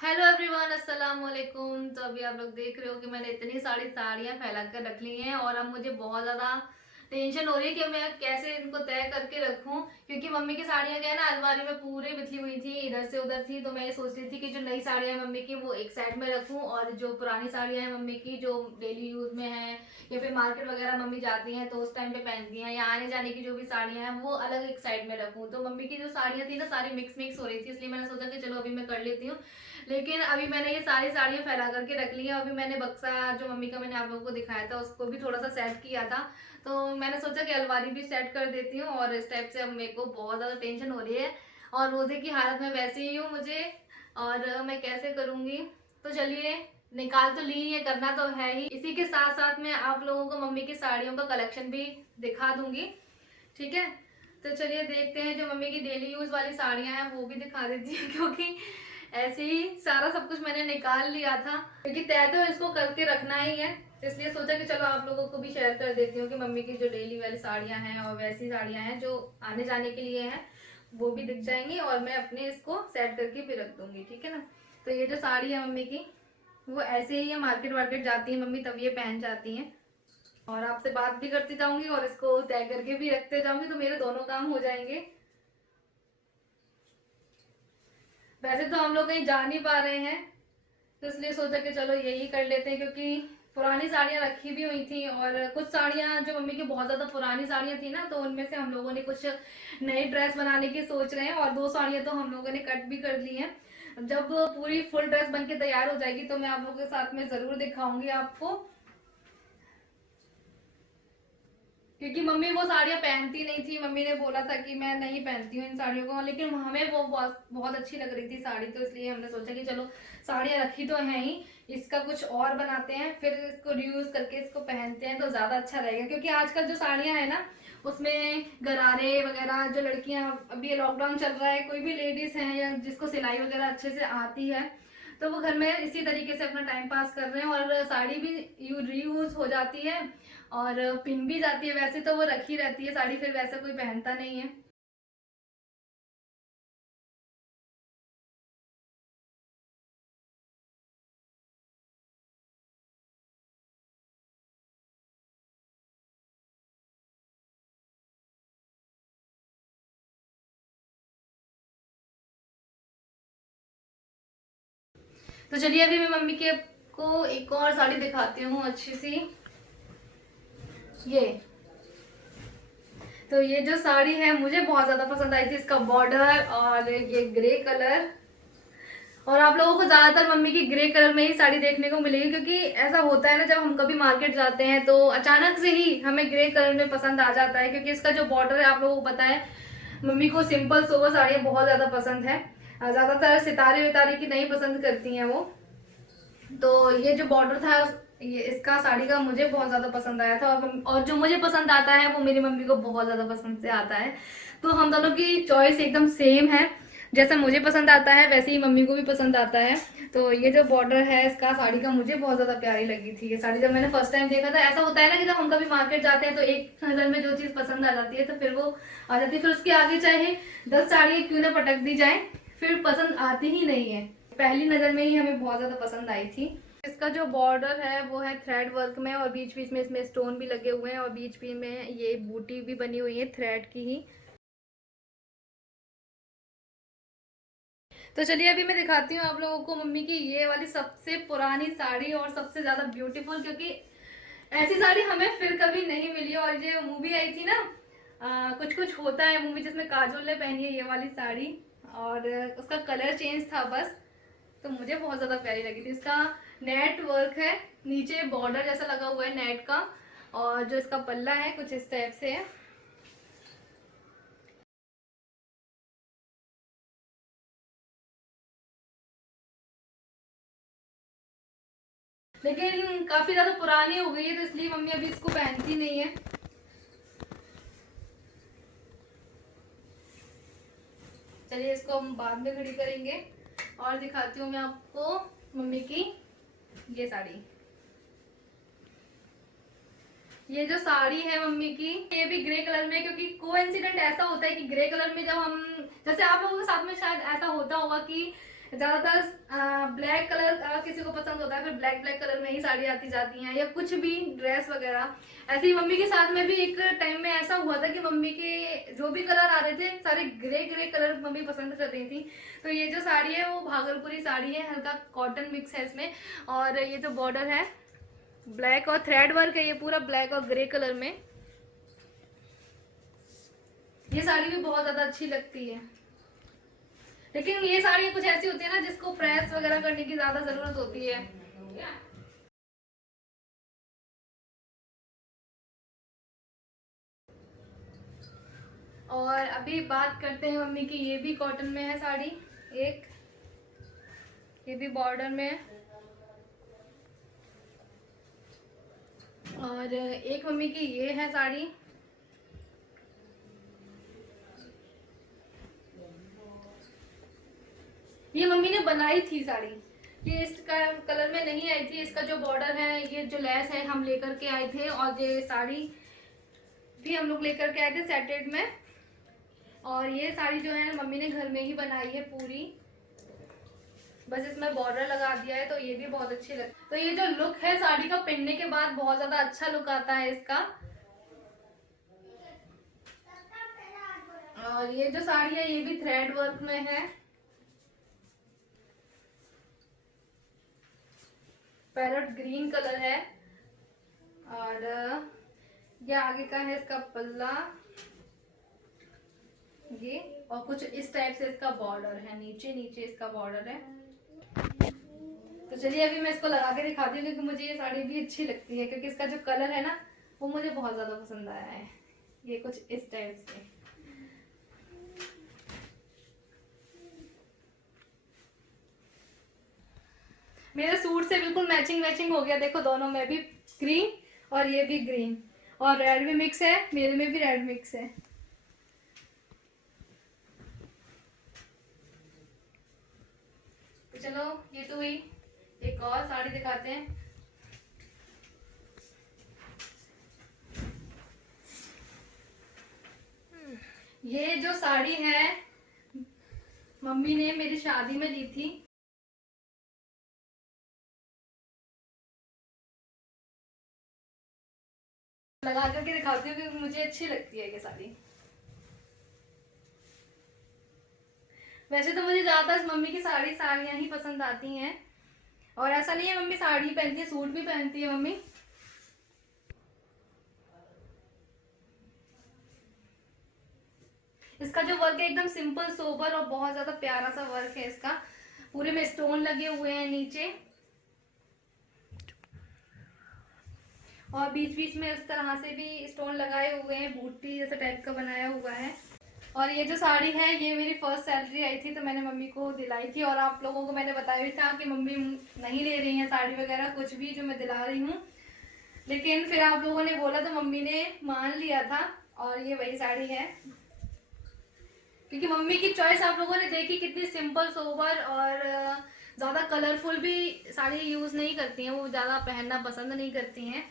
Hello everyone, अस्सलाम वालेकुम। तो अभी आप लोग देख रहे हो कि मैंने इतनी सारी साड़ियां फैला कर रख ली हैं और अब मुझे बहुत ज़्यादा टेंशन हो रही है कि मैं कैसे इनको तय करके रखूं, क्योंकि मम्मी की साड़ियां क्या है ना, अलमारी में पूरे बिखरी हुई थी, इधर से उधर थी। तो मैं ये सोच रही थी कि जो नई साड़ियां हैं मम्मी की वो एक साइड में रखूं और जो पुरानी साड़ियां हैं मम्मी की जो डेली यूज में है या फिर मार्केट वगैरह मम्मी जाती हैं तो उस टाइम पे पहनती हैं, या आने जाने की जो भी साड़ियां हैं वो अलग एक साइड में रखूं। तो मम्मी की जो साड़ियां थी ना सारी मिक्स मिक्स हो रही थी, इसलिए मैंने सोचा कि चलो अभी मैं कर लेती हूँ। लेकिन अभी मैंने ये सारी साड़ियाँ फैला करके रख ली है। अभी मैंने बक्सा जो मम्मी का मैंने आप लोगों को दिखाया था उसको भी थोड़ा सा सेट किया था, तो मैंने सोचा कि अलमारी भी सेट कर देती हूँ। और इस टाइप से अब मेरे को बहुत ज़्यादा टेंशन हो रही है और रोजे की हालत में वैसे ही हूँ मुझे, और मैं कैसे करूँगी। तो चलिए, निकाल तो ली, ये करना तो है ही। इसी के साथ साथ मैं आप लोगों को मम्मी की साड़ियों का कलेक्शन भी दिखा दूंगी, ठीक है। तो चलिए देखते हैं, जो मम्मी की डेली यूज वाली साड़ियां हैं वो भी दिखा देती हूँ क्योंकि ऐसे ही सारा सब कुछ मैंने निकाल लिया था, क्योंकि तय तो इसको करके रखना ही है। इसलिए सोचा कि चलो आप लोगों को भी शेयर कर देती हूँ कि मम्मी की जो डेली वाली साड़ियां हैं और वैसी साड़ियां हैं जो आने जाने के लिए हैं वो भी दिख जाएंगी, और मैं अपने इसको सेट करके भी रख दूंगी, ठीक है ना। तो ये जो साड़ी है मम्मी की वो ऐसे ही है, मार्केट वार्केट जाती है मम्मी तब ये पहन जाती है। और आपसे बात भी करती जाऊंगी और इसको तय करके भी रखते जाऊंगी, तो मेरे दोनों काम हो जाएंगे। वैसे तो हम लोग कहीं जा नहीं पा रहे हैं, तो इसलिए सोचा कि चलो यही कर लेते हैं, क्योंकि पुरानी साड़ियां रखी भी हुई थी और कुछ साड़ियां जो मम्मी की बहुत ज्यादा पुरानी साड़ियां थी ना, तो उनमें से हम लोगों ने कुछ नई ड्रेस बनाने की सोच रहे हैं, और दो साड़ियां तो हम लोगों ने कट भी कर ली हैं। जब पूरी फुल ड्रेस बन के तैयार हो जाएगी तो मैं आप लोगों के साथ में जरूर दिखाऊंगी आपको, क्योंकि मम्मी वो साड़ियाँ पहनती नहीं थी। मम्मी ने बोला था कि मैं नहीं पहनती हूँ इन साड़ियों को, लेकिन हमें वो बहुत बहुत अच्छी लग रही थी साड़ी, तो इसलिए हमने सोचा कि चलो साड़ियाँ रखी तो हैं ही, इसका कुछ और बनाते हैं, फिर इसको रियूज करके इसको पहनते हैं तो ज्यादा अच्छा रहेगा। क्योंकि आजकल जो साड़ियाँ है ना उसमें गरारे वगैरह, जो लड़कियां, अभी लॉकडाउन चल रहा है, कोई भी लेडीज हैं या जिसको सिलाई वगैरह अच्छे से आती है तो वो घर में इसी तरीके से अपना टाइम पास कर रहे हैं, और साड़ी भी रीयूज हो जाती है और पिन भी जाती है। वैसे तो वो रखी रहती है साड़ी, फिर वैसे कोई पहनता नहीं है। तो चलिए अभी मैं मम्मी के को एक और साड़ी दिखाती हूँ अच्छी सी। ये, तो ये जो साड़ी है मुझे बहुत ज्यादा पसंद आई थी, इसका बॉर्डर और ये ग्रे कलर। और आप लोगों को ज्यादातर मम्मी की ग्रे कलर में ही साड़ी देखने को मिलेगी, क्योंकि ऐसा होता है ना, जब हम कभी मार्केट जाते हैं तो अचानक से ही हमें ग्रे कलर में पसंद आ जाता है, क्योंकि इसका जो बॉर्डर है आप लोगों को पता है मम्मी को सिंपल सोबर साड़ियाँ बहुत ज्यादा पसंद है, ज्यादातर सितारे वितारे की नहीं पसंद करती हैं वो। तो ये जो बॉर्डर था ये इसका साड़ी का मुझे बहुत ज्यादा पसंद आया था, और जो मुझे पसंद आता है वो मेरी मम्मी को बहुत ज्यादा पसंद से आता है। तो हम दोनों की चॉइस एकदम सेम है, जैसा मुझे पसंद आता है वैसे ही मम्मी को भी पसंद आता है। तो ये जो बॉर्डर है इसका साड़ी का मुझे बहुत ज्यादा प्यारी लगी थी। ये साड़ी जब मैंने फर्स्ट टाइम देखा था, ऐसा होता है ना कि जब हम कभी मार्केट जाते हैं तो एक नजर में जो चीज पसंद आ जाती है तो फिर वो आ जाती है, फिर उसके आगे चाहे 10 साड़ियाँ क्यों ना पटक दी जाए फिर पसंद आती ही नहीं है। पहली नजर में ही हमें बहुत ज्यादा पसंद आई थी। इसका जो बॉर्डर है वो है थ्रेड वर्क में, और बीच बीच में इसमें स्टोन भी लगे हुए हैं, और बीच बीच में ये बूटी भी बनी हुई है थ्रेड की ही। तो चलिए अभी मैं दिखाती हूँ आप लोगों को मम्मी की ये वाली सबसे पुरानी साड़ी और सबसे ज्यादा ब्यूटीफुल, क्योंकि ऐसी साड़ी हमें फिर कभी नहीं मिली। और ये मूवी आई थी ना, कुछ कुछ होता है मूवी, जिसमें काजोल ने पहनी है ये वाली साड़ी, और उसका कलर चेंज था बस, तो मुझे बहुत ज्यादा प्यारी लगी थी। इसका नेट वर्क है, नीचे बॉर्डर जैसा लगा हुआ है नेट का, और जो इसका पल्ला है कुछ इस टाइप से है। लेकिन काफी ज्यादा पुरानी हो गई है तो इसलिए मम्मी अभी इसको पहनती नहीं है। चलिए इसको हम बाद में खड़ी करेंगे, और दिखाती हूँ मैं आपको मम्मी की ये साड़ी। ये जो साड़ी है मम्मी की ये भी ग्रे कलर में, क्योंकि कोइंसिडेंट ऐसा होता है कि ग्रे कलर में जब हम, जैसे आप लोगों के साथ में शायद ऐसा होता होगा कि ज्यादातर ब्लैक कलर किसी को पसंद होता है, फिर ब्लैक ब्लैक कलर में ही साड़ी आती जाती हैं, या कुछ भी ड्रेस वगैरह। ऐसे ही मम्मी के साथ में भी एक टाइम में ऐसा हुआ था कि मम्मी के जो भी कलर आ रहे थे सारे ग्रे ग्रे कलर मम्मी पसंद कर रही थी। तो ये जो साड़ी है वो भागलपुरी साड़ी है, हल्का कॉटन मिक्स है इसमें। और ये जो बॉर्डर है ब्लैक और थ्रेड वर्क है, ये पूरा ब्लैक और ग्रे कलर में। ये साड़ी भी बहुत ज्यादा अच्छी लगती है, लेकिन ये साड़ी कुछ ऐसी होती है ना जिसको प्रेस वगैरह करने की ज्यादा जरूरत होती है। और अभी बात करते हैं मम्मी की, ये भी कॉटन में है साड़ी एक, ये भी बॉर्डर में है। और एक मम्मी की ये है साड़ी, ये मम्मी ने बनाई थी साड़ी, ये इस कलर में नहीं आई थी। इसका जो बॉर्डर है, ये जो लेस है हम लेकर के आए थे, और ये साड़ी भी हम लोग लेकर के आए थे सेटेड में। और ये साड़ी जो है मम्मी ने घर में ही बनाई है पूरी, बस इसमें बॉर्डर लगा दिया है, तो ये भी बहुत अच्छी लगती है। तो ये जो लुक है साड़ी का पहनने के बाद बहुत ज्यादा अच्छा लुक आता है इसका। और ये जो साड़ी है ये भी थ्रेड वर्क में है, पैरेट ग्रीन कलर है। और ये आगे का है इसका पल्ला, ये, और कुछ इस टाइप से इसका बॉर्डर है, नीचे नीचे इसका बॉर्डर है। तो चलिए अभी मैं इसको लगा के दिखाती हूँ, क्योंकि मुझे ये साड़ी भी अच्छी लगती है, क्योंकि इसका जो कलर है ना वो मुझे बहुत ज्यादा पसंद आया है। ये कुछ इस टाइप से, मेरे सूट से बिल्कुल मैचिंग मैचिंग हो गया। देखो दोनों में भी ग्रीन और ये भी ग्रीन, और रेड भी मिक्स है, मेरे में भी रेड मिक्स है। तो चलो ये तो हुई, एक और साड़ी दिखाते हैं। ये जो साड़ी है मम्मी ने मेरी शादी में ली थी, लगा करके दिखाती हूँ क्योंकि मुझे अच्छी लगती है ये साड़ी। वैसे तो मुझे ज्यादातर मम्मी की साड़ियाँ ही पसंद आती हैं, और ऐसा नहीं है मम्मी साड़ी पहनती है, सूट भी पहनती है मम्मी। इसका जो वर्क है एकदम सिंपल सोबर और बहुत ज्यादा प्यारा सा वर्क है इसका, पूरे में स्टोन लगे हुए हैं नीचे, और बीच बीच में इस तरह से भी स्टोन लगाए हुए हैं, बूटी जैसा टाइप का बनाया हुआ है। और ये जो साड़ी है ये मेरी फर्स्ट सैलरी आई थी तो मैंने मम्मी को दिलाई थी, और आप लोगों को मैंने बताया भी था कि मम्मी नहीं ले रही है साड़ी वगैरह कुछ भी, जो मैं दिला रही हूँ। लेकिन फिर आप लोगों ने बोला तो मम्मी ने मान लिया था, और ये वही साड़ी है। क्योंकि मम्मी की चॉइस आप लोगों ने देखी, कितनी सिंपल सोबर, और ज़्यादा कलरफुल भी साड़ी यूज़ नहीं करती हैं, वो ज़्यादा पहनना पसंद नहीं करती हैं।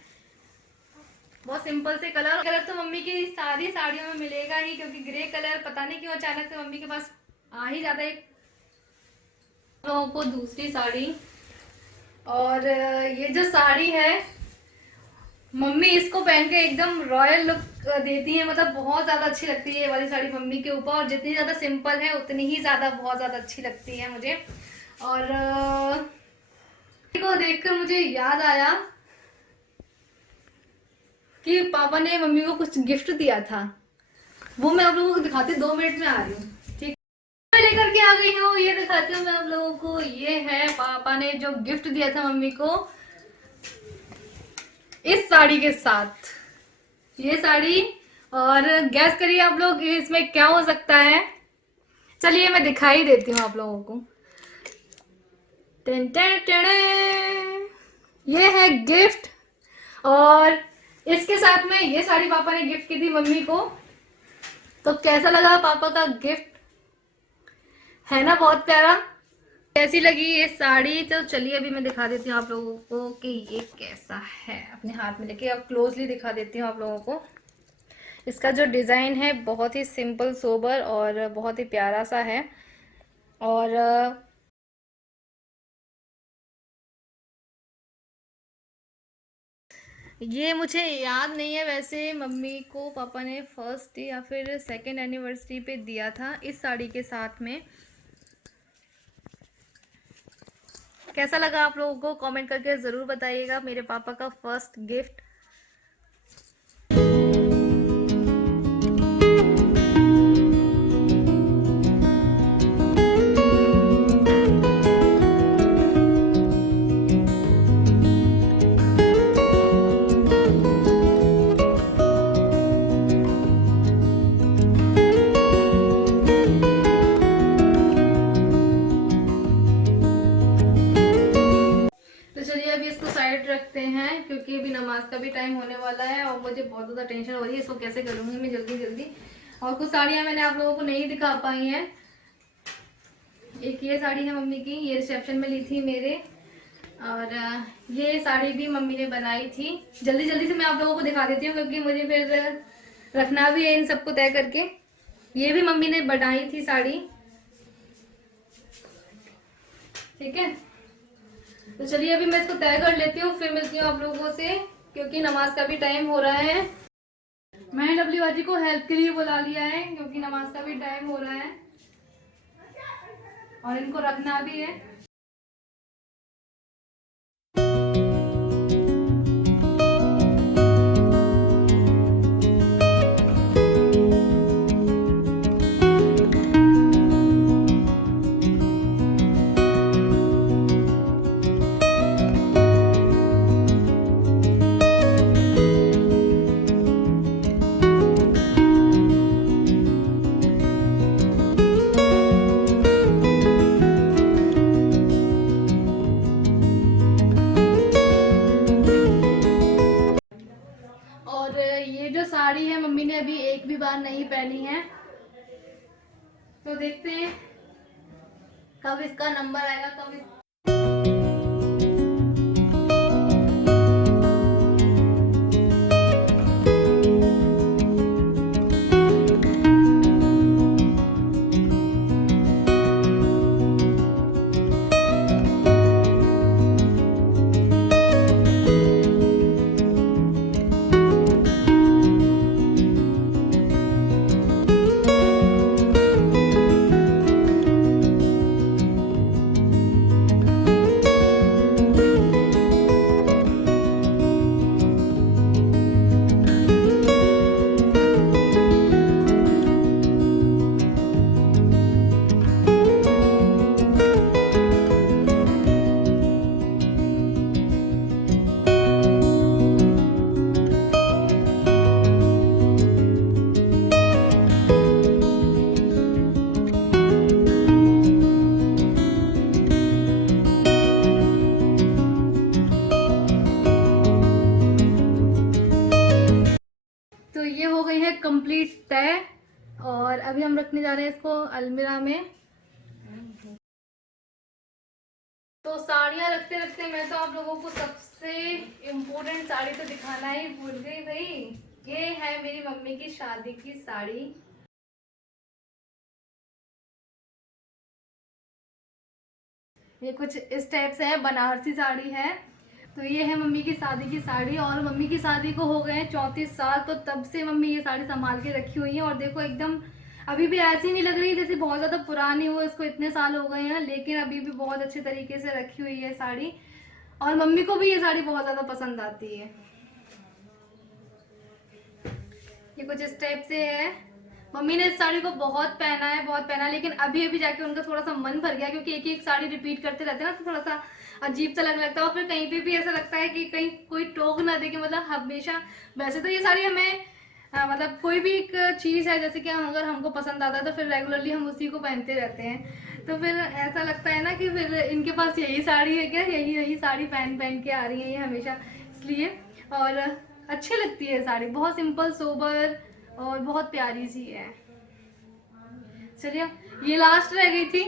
बहुत सिंपल से कलर तो मम्मी की सारी साड़ियों में मिलेगा ही, क्योंकि ग्रे कलर पता नहीं क्यों अचानक से मम्मी के पास आ ही जाता है। लोगों को दूसरी साड़ी, और ये जो साड़ी है मम्मी इसको पहन के एकदम रॉयल लुक देती है, मतलब बहुत ज्यादा अच्छी लगती है ये वाली साड़ी मम्मी के ऊपर, और जितनी ज्यादा सिंपल है उतनी ही ज्यादा बहुत ज्यादा अच्छी लगती है मुझे। और को देखकर मुझे याद आया कि पापा ने मम्मी को कुछ गिफ्ट दिया था, वो मैं आप लोगों को दिखाती हूँ, 2 मिनट में आ रही हूँ, ठीक। मैं लेकर के आ गई हूँ, ये दिखाती हूँ मैं आप लोगों को। ये है पापा ने जो गिफ्ट दिया था मम्मी को इस साड़ी के साथ, ये साड़ी। और गैस करिए आप लोग इसमें क्या हो सकता है, चलिए मैं दिखाई देती हूँ आप लोगों को। टेन टेन टेन, ये है गिफ्ट, और इसके साथ में ये साड़ी पापा ने गिफ्ट की थी मम्मी को। तो कैसा लगा पापा का गिफ्ट, है ना बहुत प्यारा। कैसी लगी ये साड़ी, तो चलिए अभी मैं दिखा देती हूँ आप लोगों को कि ये कैसा है, अपने हाथ में लेके अब क्लोजली दिखा देती हूँ आप लोगों को। इसका जो डिज़ाइन है बहुत ही सिंपल सोबर और बहुत ही प्यारा सा है, और ये मुझे याद नहीं है, वैसे मम्मी को पापा ने फर्स्ट या फिर सेकंड एनिवर्सरी पे दिया था इस साड़ी के साथ में। कैसा लगा आप लोगों को कमेंट करके ज़रूर बताइएगा, मेरे पापा का फर्स्ट गिफ्ट। तो चलिए अभी इसको साइड रखते हैं, क्योंकि अभी नमाज का भी टाइम होने वाला है और मुझे बहुत ज़्यादा टेंशन हो रही है इसको कैसे करूँगी मैं जल्दी जल्दी। और कुछ साड़ियाँ मैंने आप लोगों को नहीं दिखा पाई हैं। एक ये साड़ी है मम्मी की, ये रिसेप्शन में ली थी मेरे। और ये साड़ी भी मम्मी ने बनाई थी। जल्दी जल्दी से मैं आप लोगों को दिखा देती हूँ, क्योंकि मुझे फिर रखना भी है इन सबको तय करके। ये भी मम्मी ने बनाई थी साड़ी, ठीक है। तो चलिए अभी मैं इसको तय कर लेती हूँ, फिर मिलती हूँ आप लोगों से, क्योंकि नमाज का भी टाइम हो रहा है। मैंने डब्ल्यू बाजी को हेल्प के लिए बुला लिया है, क्योंकि नमाज का भी टाइम हो रहा है और इनको रखना भी है। और ये जो साड़ी है मम्मी ने अभी एक भी बार नहीं पहनी है, तो देखते हैं कब इसका नंबर आएगा, कब तो ये हो गई है कंप्लीट तय। और अभी हम रखने जा रहे हैं इसको अलमीरा में। तो साड़ियाँ रखते रखते मैं तो आप लोगों को सबसे इम्पोर्टेंट साड़ी तो दिखाना ही भूल गई भाई। ये है मेरी मम्मी की शादी की साड़ी। ये कुछ इस टाइप से है, बनारसी साड़ी है। तो ये है मम्मी की शादी की साड़ी, और मम्मी की शादी को हो गए हैं 34 साल, तो तब से मम्मी ये साड़ी संभाल के रखी हुई है। और देखो एकदम अभी भी ऐसी नहीं लग रही जैसे बहुत ज़्यादा पुरानी हो, इसको इतने साल हो गए हैं, लेकिन अभी भी बहुत अच्छे तरीके से रखी हुई है साड़ी। और मम्मी को भी ये साड़ी बहुत ज़्यादा पसंद आती है। ये कुछ इस टाइप से है। मम्मी ने इस साड़ी को बहुत पहना है, बहुत पहना, लेकिन अभी अभी जाके उनका थोड़ा सा मन भर गया, क्योंकि एक एक साड़ी रिपीट करते रहते हैं ना, तो थोड़ा सा अजीब सा लगने लगता है। और फिर कहीं पे भी ऐसा लगता है कि कहीं कोई टोक ना दे, कि मतलब हमेशा। वैसे तो ये साड़ी हमें मतलब कोई भी एक चीज़ है, जैसे कि हम अगर हमको पसंद आता है तो फिर रेगुलरली हम उसी को पहनते रहते हैं। तो फिर ऐसा लगता है ना कि फिर इनके पास यही साड़ी है क्या, यही यही साड़ी पहन पहन के आ रही है ये हमेशा, इसलिए। और अच्छी लगती है साड़ी, बहुत सिंपल सोबर और बहुत प्यारी सी है। चलिए ये लास्ट रह गई थी।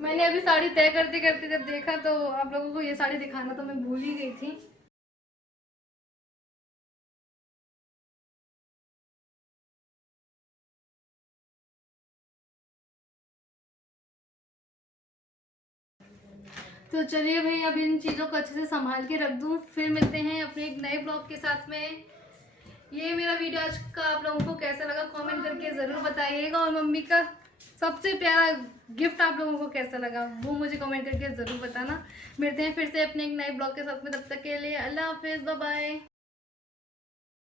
मैंने अभी साड़ी तय करते करते जब देखा, तो आप लोगों को ये साड़ी दिखाना तो मैं भूल ही गई थी। तो चलिए भाई, अब इन चीज़ों को अच्छे से संभाल के रख दूँ, फिर मिलते हैं अपने एक नए ब्लॉग के साथ में। ये मेरा वीडियो आज का आप लोगों को कैसा लगा कमेंट करके ज़रूर बताइएगा, और मम्मी का सबसे प्यारा गिफ्ट आप लोगों को कैसा लगा वो मुझे कमेंट करके ज़रूर बताना। मिलते हैं फिर से अपने एक नए ब्लॉग के साथ में, तब तक के लिए अल्लाह हाफिज़, बाय बाय।